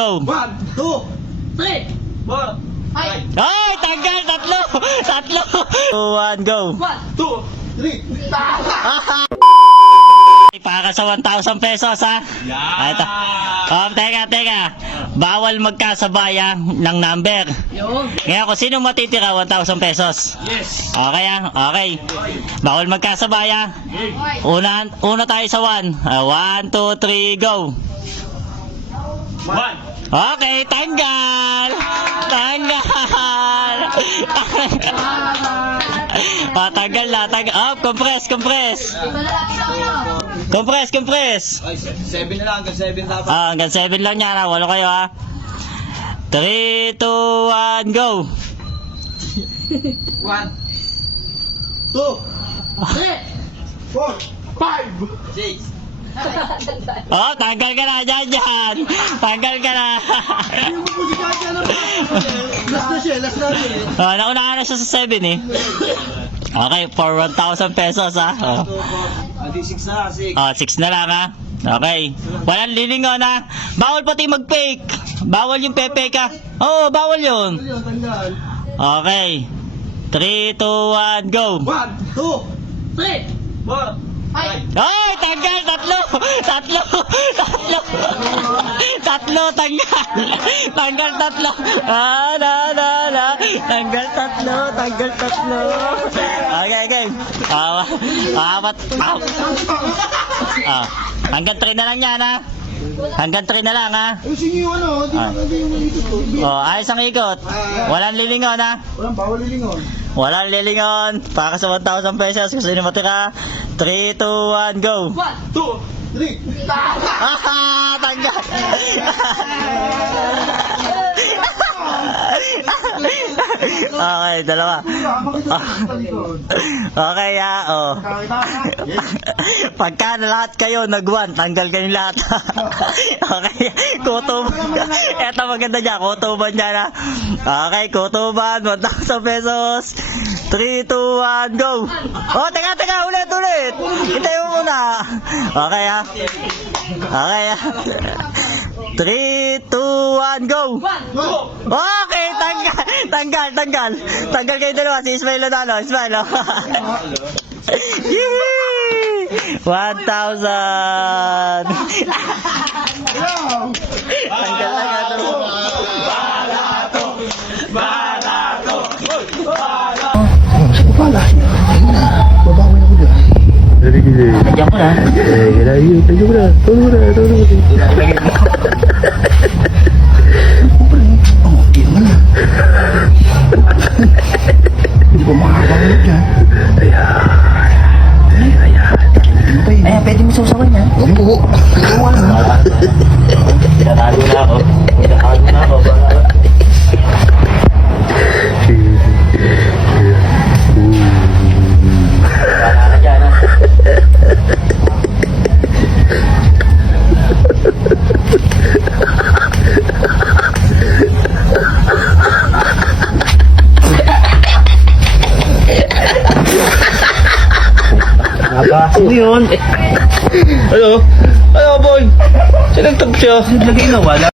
Go. 1, 2, 3, 4, 5. Ay, tanggal! Tatlo! 2, 1, go! 1, 2, 3. Para sa 1,000 pesos, ha? Yan! Ito. Teka. Bawal magkasabayan ng number. Ngayon, kung sino matitira, 1,000 pesos. Yes! Okay, ha? Okay. Bawal magkasabayan. Una tayo sa 1. 1, 2, 3, go! 1. Okay, tanggal! Tanggal na. Compress. Ay, 7 na lang. Hanggang 7 dapat. Hanggang 7 lang yan, ha? 8 kayo, ha? 3, 2, 1, go! 1, 2, 3, 4, 5, 6. Tanggal ka na, dyan. Tanggal ka na. Hindi mo po si Kati, ano? Last na siya. Nauna ka na siya sa 7, eh. Okay, for 1,000 pesos, ha? Adi 6 na, 6. 6 na lang, ha? Okay. Walang lilingon, ha? Bawal pati mag-fake. Bawal yung pepe ka. Bawal yun. Tanggal. Okay. 3, 2, 1, go! 1, 2, 3, 4, 5. Ay, tanggal! Tatlo! Tanggal! Tanggal tatlo! Tanggal tatlo! Okay. Hanggang 3 na lang yan, ha? Hanggang 3 na lang, ha? Sige yung ano, hindi yung ikot. Ayos ang ikot. Walang lilingon, ha? Walang bawal lilingon. Walang lilingon. Para sa 1,000 pesos, kung sino matira. 3, 2, 1, go! 1, 2, 3. Tanggal! Okay, dalawa. Okay, Pagka na lahat kayo nag-1, tanggal kayo lahat. Okay, kutuban. Eto maganda dyan, kutuban dyan, ha? Okay, kutuban, 1,000 pesos. 3, 2, 1, go! Teka, ulit! Hintayin mo muna. Okay, ha? 3, 2, 1, go! Okay, tanggal. Tanggal kayo dalawa, si Ismael Lodano. Ismael, Yee! 1,000! Tanggal lang ito. Balato! Sa kepala. Babawi ako dyan. Dari gini. Nandiyan ko na. Tayo mo na. Di naman na. Hindi ko makakawin dyan. Ayan, pwede mo sausawan yan. Oo. Tinatago na ako. Wala ka dyan, ha? Ano yun? Ano boy? Sinagtag siya. Lagay na wala.